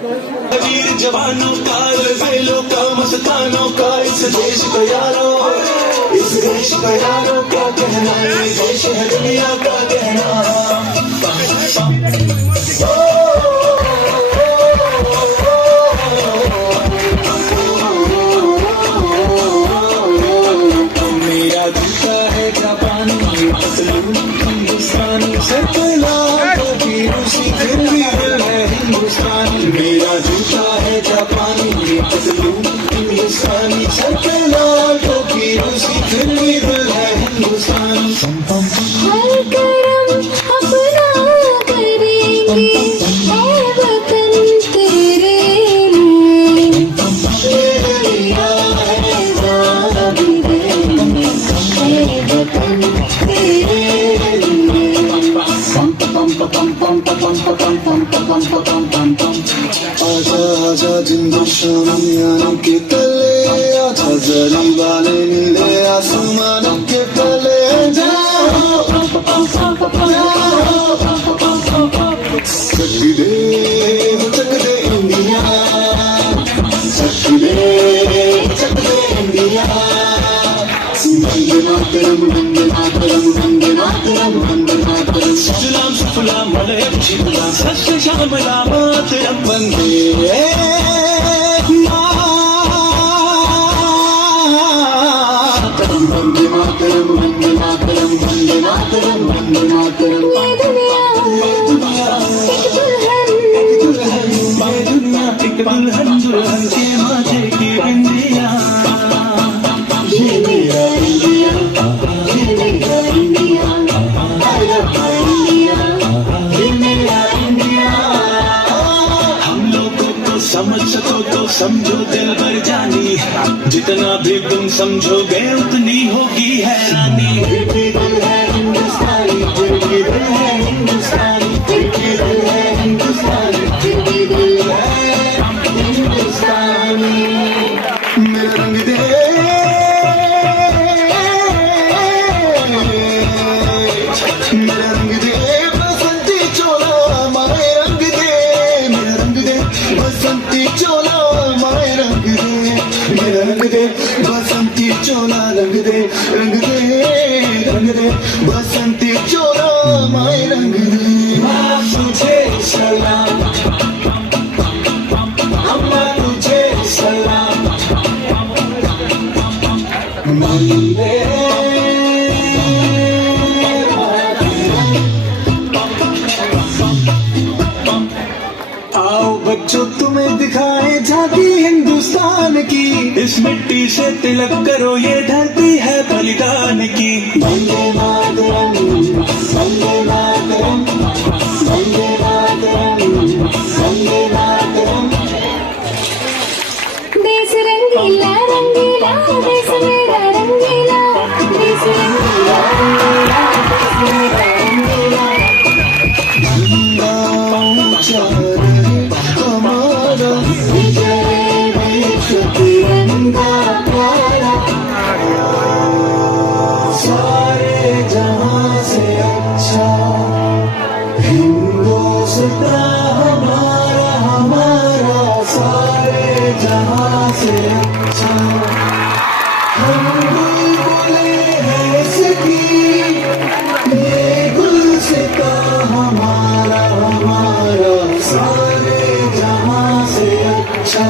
वीर जवानों का, रेलों का, मस्तानों का, इस देश का यारों, इस देश का यारों क्या कहना, ये देश है दुनिया का कहना। मेरा जूता है जापानी, पतलून हिंदुस्तानी, सर पे लाल टोपी रूसी, फिर भी दिल है हिंदुस्तानी। मेरा जूता है जापानी, पतलून हिंदुस्तानी, सर पे लाल टोपी रूसी, फिर भी दिल है हिंदुस्तानी। हर करम अपना करेंगे, ऐ वतन तेरे लिए, ये दुनिया है ज़ारा भी देंगे, ऐ वतन तेरे लिए। आजा आजा जिंदशानियां के तले, आजा जली वाले नीले आसमानों के तले, चक दे इंडिया, चक दे इंडिया। वंदे मातरम, वंदे मातरम, वंदे मातरम, वंदे मातरम। सलाम सुफलाम मलयम शिवलाम, सत्य श्यामलाम मातरम, वंदे मातरम, वंदे मातरम, वंदे मातरम, वंदे मातरम, वंदे मातरम। ये दुनिया एक दुल्हन, ये दुनिया एक दुल्हन, दुल्हन के माथे की बिंदिया। ये मेरा इंडिया, ये मेरा India, I love my India, ये मेरा इंडिया। हम लोगों को समझ सको तो समझो दिल भर जानी, जितना भी तुम समझोगे उतनी होगी हैरानी। फिर भी दिल है हिंदुस्तानी, फिर भी दिल है हिंदुस्तानी, फिर भी दिल है हिंदुस्तानी, फिर भी दिल है हिंदुस्तानी। मेरा रंग दे, मेरा रंग दे बसंती चोला, माए रंग दे, मेरा रंग दे बसंती चोला, माए रंग दे, मेरा रंग दे बसंती चोला, रंग दे, रंग दे, रंग दे बसंती चोला, माए रंग दे। तुझे सलाम, अम्मा तुझे सलाम, वंदे आओ बच्चों तुम्हें दिखाए झांकी हिंदुस्तान की, इस मिट्टी से तिलक करो ये धरती है बलिदान की। वंदे मातरम, वंदे मातरम, वंदे मातरम, वंदे मातरम। देश रंगीला रंगीला, देश मेरा रंगीला, देश रंगीला रंगीला, देश मेरा रंगीला। झंडा ऊंचा रहे हमारा, विजय विश्व तिरंगा प्यारा, सारे जहां से अच्छा हिंदुस्तान हमारा, हमारा सारे जहां से अच्छा। हम बुलबुले हैं इसकी, ये गुलसिता हमारा, हमारा सारे जहां से अच्छा।